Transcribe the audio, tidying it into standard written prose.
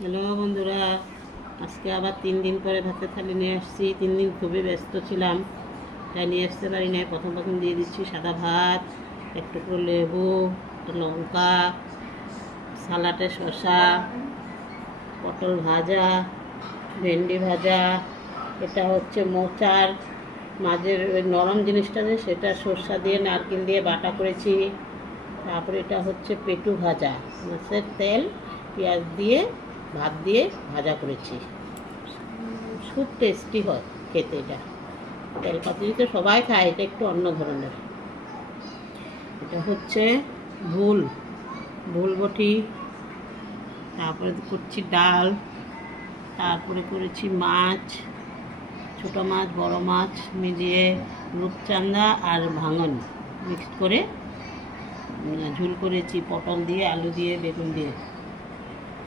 Hello বন্ধুরা, আজকে আবার 3 দিন পরে ভাতের থালি নিয়ে আসছি। 3 দিন খুবই ব্যস্ত ছিলাম, তাই নিয়ে আসতে পারি না। প্রথম দিয়ে দিচ্ছি সাদা ভাত, একটু করে লেবু, লঙ্কা, সালাডে শসা, পটল ভাজা, ভেন্ডি ভাজা। এটা হচ্ছে মোচার মাঝের ওই নরম জিনিসটা যে সেটা সর্ষা দিয়ে নারকেল দিয়ে বাটা করেছি। তারপরে এটা হচ্ছে পেটু ভাজা, মাছের তেল পেঁয়াজ দিয়ে ভাত দিয়ে ভাজা করেছি। খুব টেস্টি হয় খেতে। এটা তেল পাতুরি তো সবাই খায়, এটা একটু অন্য ধরনের। এটা হচ্ছে ভুল ভুলবটি। তারপরে করছি ডাল, তারপরে করেছি মাছ, ছোটো মাছ বড় মাছ মিলিয়ে রূপচাঁদা আর ভাঙন মিক্সড করে ঝুল করেছি, পটল দিয়ে আলু দিয়ে বেগুন দিয়ে।